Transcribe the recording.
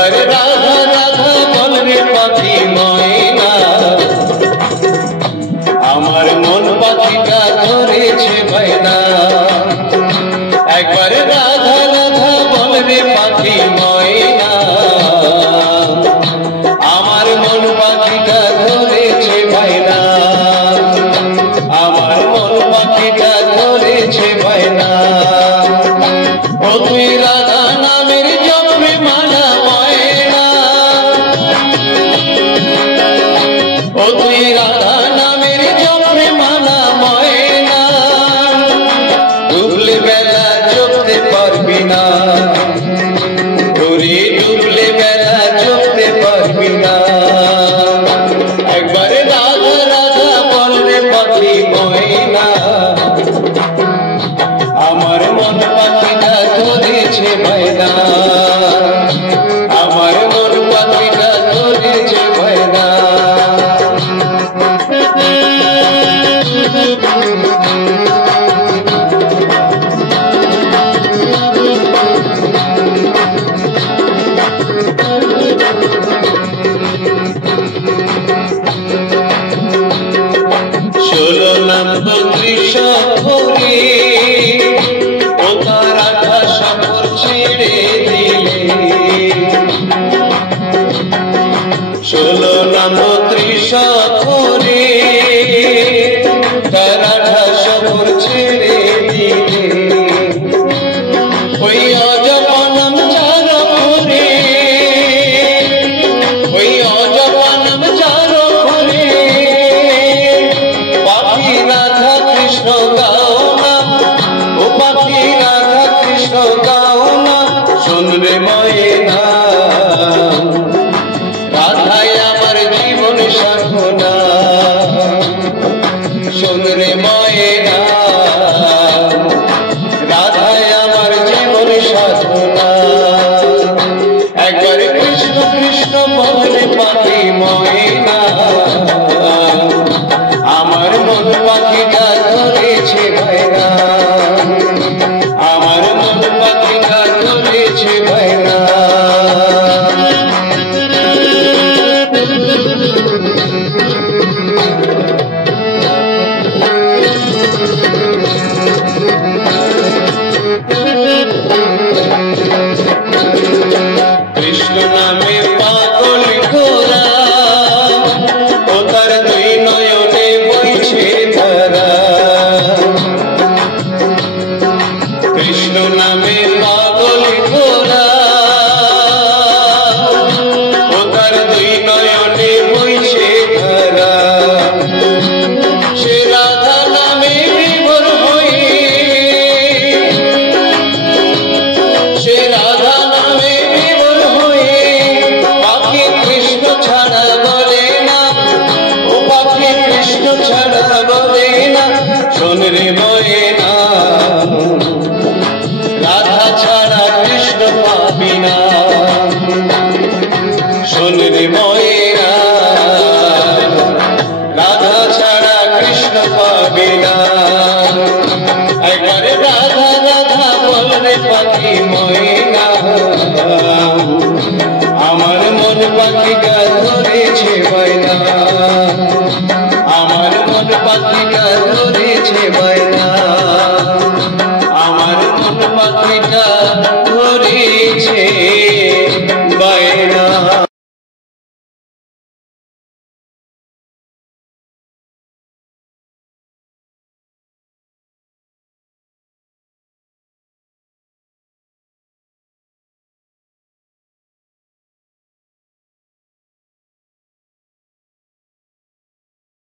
একবার রাধা রাধা বলবে পাখি ময়না, আমার মন পাখিটা ধরেছে বায়না। একবার রাধা রাধা বলবে পাখি ময়না, আমার মন পাখিটা ধরেছে বায়না, আমার মন পাখিটা ধরেছে বায়না। ও তুই রাধা নামের জপে মালা ময়না, ও তুই রাধা নামের জপে মালা ময়না, ডুবলে বেলা চলতে পারবি না, তোরে ডুবলে বেলা চলতে পারবি না। একবার রাধা রাধা বলবে পাখি ময়না, আমার মন পাখিটা ধরেছে বায়না, আমার মন পাখিটা ধরেছে বায়না। ষোলো নাম তো ত্রিশূলে, ও তার আঠা সাগর ছেড়ে দিলে। ষোলো নাম ত্রিশূলে, তার আঠা সাগর ছেড়ে দিলে। ওই অজপানম চার ঘরে, ওই অজপানম চার ঘরে, পাখি রাধা কৃষ্ণ গাও না, ও পাখি রাধা কৃষ্ণ গাও না, শুনবে ময়না। রাধাই আমার জীবন সাধনা, শুনরে ময়না, রাধাই আমার জীবন সাধনা। একবার কৃষ্ণ কৃষ্ণ বলে পাখি ময়না, আমার মন পাখিটা ধরেছে বায়না, আমার মন পাখিটা ধরেছে বায়না। কৃষ্ণ নামে পাগল ঘোরা, ও তার দুই নয়নে বইছে ধারা। কৃষ্ণ নামে পাগল ঘোরা, ও তার দুই নয়নে বইছে ধারা। সে রাধা নামে বিভোর হয়ে, সে রাধা নামে বিভোর হয়ে, পাখি কৃষ্ণ ছাড়া বলে না, ও পাখি কৃষ্ণ ছাড়া বলে না, শোন রে ময়না। রাধা ছাড়া কৃষ্ণ পাবি না, শোন রে ময়না। রাধা ছাড়া কৃষ্ণ পাবি না। একবার রাধা রাধা বলবে পাখি